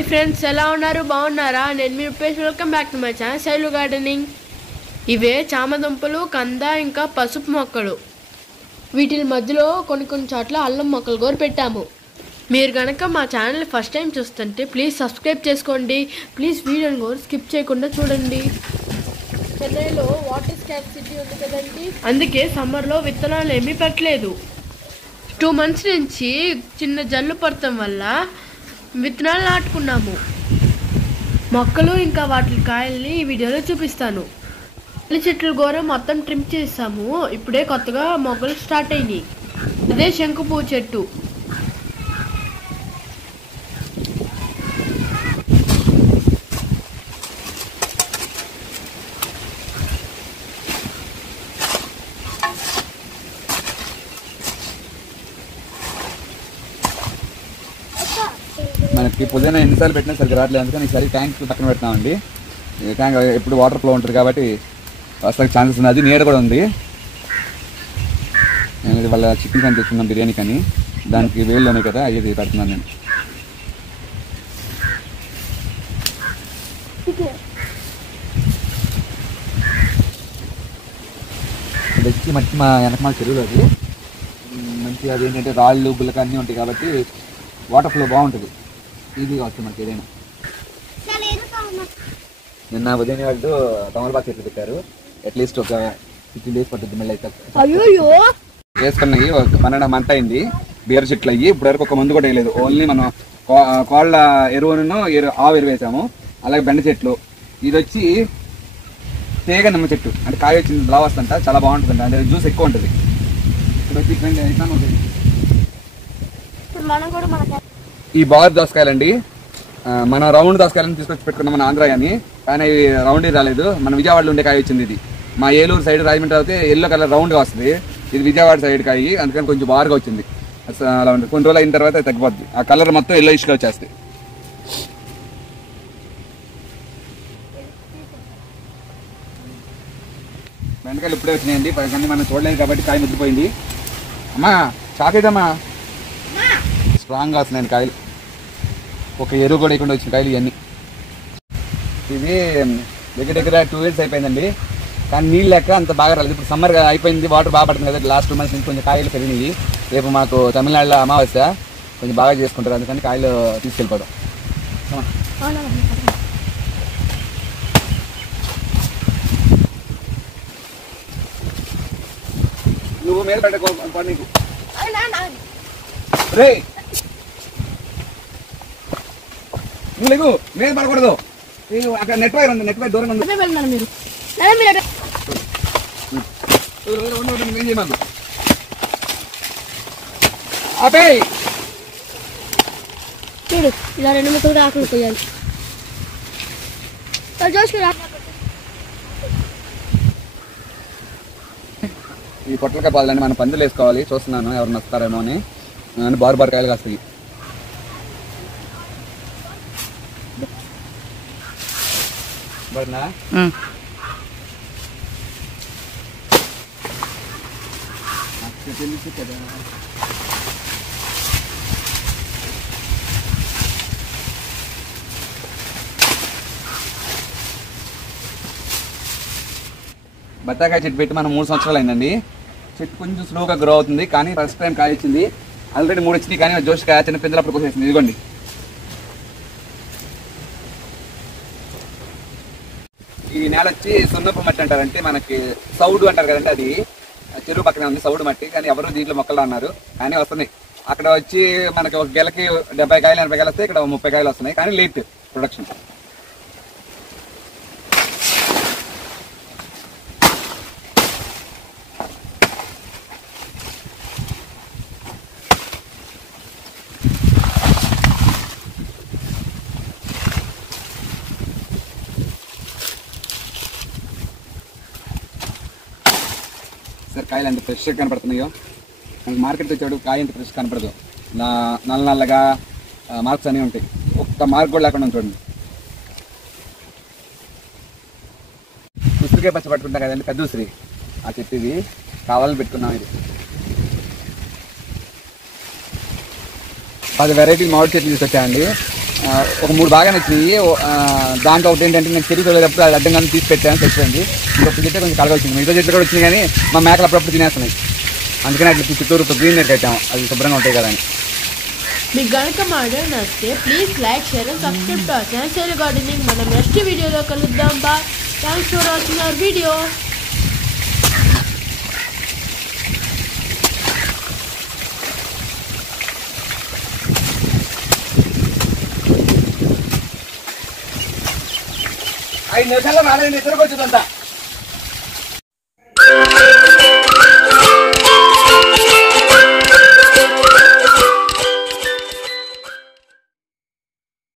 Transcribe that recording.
Hi friends, ఎలా ఉన్నారు? బాగున్నారా? నేను మీ Rupesh. Welcome back to my channel Shailu gardening. ఇవే చామదుంపలు, కంద, ఇంకా పసుపు మొక్కలు. వీటి మధ్యలో కొన్ని చోట్ల అల్లం మొక్కలు కూడా పెట్టాము. మీరు కనుక మా ఛానల్ ఫస్ట్ టైం చూస్తుంటే ప్లీజ్ సబ్స్క్రైబ్ చేసుకోండి. ప్లీజ్ వీడియోని కూడా స్కిప్ చేయకుండా చూడండి. చెన్నైలో వాటర్ స్కార్సిటీ ఉంది కదండి, అందుకే సమ్మర్లో విత్తనాలు ఏమీ పెట్టలేదు. 2 months నుంచి చిన్న జల్లు పడటం వల్ల విత్తనాలు నాటుకున్నాము. మొక్కలు ఇంకా వాటి కాయల్ని ఈ వీడియోలో చూపిస్తాను. మల్లి చెట్లు కూడా మొత్తం ట్రిమ్ చేసాము. ఇప్పుడే కొత్తగా మొక్కలు స్టార్ట్ అయినాయి. అదే శంకు పువ్వు చెట్టు. మనకి పుదీనా ఎన్నిసార్లు పెట్టినా సరిగ్గా రావట్లేదు, అందుకని ఈసారి ట్యాంక్ పక్కన పెట్టినామండి. ట్యాంక్ ఎప్పుడు వాటర్ ఫ్లో ఉంటుంది కాబట్టి అసలు ఛాన్సెస్ ఉంది. అది నీడ కూడా ఉంది. నేను వాళ్ళ చికెన్ కానీ తెచ్చుకున్నాం బిర్యానీ కానీ, దానికి వేళ్ళలోనే కదా అయ్యేది పెడుతున్నాను నేను. ఇది వచ్చి మంచి మా వెనకమాల చెరువులో అది మంచి అది ఏంటంటే రాళ్ళు బుల్లక అన్నీ ఉంటాయి కాబట్టి వాటర్ ఫ్లో బాగుంటుంది, ఈజీగా వస్తుంది మనకి ఏదైనా. నిన్న ఉదయం వాళ్ళు తమలపాకు చెట్లు పెట్టారు. అట్లీస్ట్ ఒక 15 days పడుతుంది మళ్ళీ అయితే. వేసుకున్నాయి 12 months అయింది. బీర చెట్లు అయ్యి ఇప్పుడు వరకు ఒక మందు కూడా వేయలేదు. ఓన్లీ మనం కోళ్ళ ఎరువును ఆవు ఎరువు వేసాము. అలాగే బెండ చెట్లు. ఇది వచ్చి తేగ నిమ్మ చెట్టు, అంటే కాయ వచ్చింది ఫ్లవర్స్ అంట, చాలా బాగుంటుంది. అంటే జ్యూస్ ఎక్కువ ఉంటుంది. ఇప్పుడు వచ్చి ఈ బార్ దోసకాయలండి. మనం రౌండ్ దోసకాయలని తీసుకొచ్చి పెట్టుకున్నాం మన ఆంధ్ర అని, కానీ రౌండ్ రాలేదు. మన విజయవాడలో ఉండే కాయ వచ్చింది. ఇది మా ఏలూరు సైడ్ రాజమండ్రి అయితే ఎల్లో కలర్ రౌండ్గా వస్తుంది. ఇది విజయవాడ సైడ్ కాయ, అందుకని కొంచెం బారుగా వచ్చింది. అలా ఉంటుంది. కొన్ని రోజులు అయిన తర్వాత తగ్గిపోద్ది. ఆ కలర్ మొత్తం ఎల్లో ఇష్గా వచ్చేస్తాయి. బెండకాయలు ఇప్పుడే వచ్చినాయండి, కానీ మనం చూడలేదు కాబట్టి కాయ ముద్దిపోయింది. అమ్మా చాకేదమ్మా, స్ట్రాంగ్గా వస్తున్నాయండి కాయలు. ఒక ఎరువు కూడా ఇవ్వకుండా వచ్చిన కాయలు ఇవన్నీ. ఇది దగ్గర 2 years అయిపోయిందండి, కానీ నీళ్ళు లెక్క అంత బాగా రాలేదు. ఇప్పుడు సమ్మర్ అయిపోయింది, వాటర్ బాగా పడుతుంది కదా. లాస్ట్ 2 months నుంచి కొంచెం కాయలు పెరిగినాయి. రేపు మాకు తమిళనాడులో అమావాస్య, కొంచెం బాగా చేసుకుంటారు, అందుకని కాయలు తీసుకెళ్ళిపోవడం. నువ్వు మీద పెట్ట నీకు రే, నువ్వు లేకు, మీద పడకూడదు. అక్కడ నెట్ వైర్ ఉంది, నెట్ వైర్ దూరంగా ఉంది. ఏం చేయమాకు. ఆపే చూడు, ఇలా 2 ముక్కలు ఆకులు పోయాలి. ఈ పొట్లకాయ పాలండి మనం పందులు వేసుకోవాలి. చూస్తున్నాను ఎవరు నస్తారేమో అని. బారు కాయలు కాస్తాయి. బర్నా తెలుసు కదా. బత్తాకాయ చెట్టు పెట్టి మనం 3 సంవత్సరాలు అయిందండి. చెట్టు కొంచెం స్లోగా గ్రో అవుతుంది, కానీ ఫస్ట్ టైం కాయ వచ్చింది. ఆల్రెడీ 3 వచ్చినాయి, కానీ జోష్ కాయ చిన్న పిందెలు అప్పుడు కోసేసింది. ఇదిగోండి, ఈ నేల వచ్చి సున్నపు మట్టి అంటారు. అంటే మనకి సౌడు అంటారు కదంటే, అది చెరువు పక్కనే ఉంది సౌడు మట్టి. కానీ ఎవరు దీంట్లో మొక్కలు అన్నారు, కానీ వస్తున్నాయి. అక్కడ వచ్చి మనకి ఒక గెలకి 70 కాయలు 80 కాయలు వస్తాయి, ఇక్కడ 30 కాయలు వస్తున్నాయి, కానీ లేట్ ప్రొడక్షన్. సార్ కాయలు అంత ఫ్రెష్గా కనపడుతున్నాయో, మనకి మార్కెట్కి వచ్చాడు కాయ అంత ఫ్రెష్ కనపడదు. నల్లగా మార్క్స్ అనేవి ఉంటాయి. ఒక్క మార్క్ కూడా లేకుండా చూడండి. ఉసిరికాయ పచ్చి పట్టుకుంటాం కదండి, పెద్ద ఉసిరి, ఆ చెట్టు ఇది కావాలని పెట్టుకున్నాం. ఇది 10 వెరైటీ మామిడి చెట్లు తీసుకొచ్చాయండి. ఒక 3 బాగా నచ్చినాయి. దాంట్లో ఒకటి ఏంటంటే నేను చెరుకు తోలేటప్పుడు అది అడ్డంగా తీసి పెట్టాను, తెచ్చిపోయింది. ఇంకొక చెట్టు కొంచెం కలగొచ్చింది. మిగతా చెట్లు కూడా వచ్చినాయి కానీ మా మేకలు అప్పుడప్పుడు తినేస్తున్నాయి. అందుకని అట్లా చుట్టూరు గ్రీన్ నెట్ కట్టాము, అది శుభ్రంగా ఉంటాయి కదా అని. మీకు గనుక మా వీడియో నచ్చితే please like, share and subscribe to our channel Shailu gardening. మనం నెక్స్ట్ వీడియోలో కలుద్దాం. Bye. Thanks for watching our video. ఐదు నిమిషాల్లో 4 నిద్రకు వచ్చిందంతా.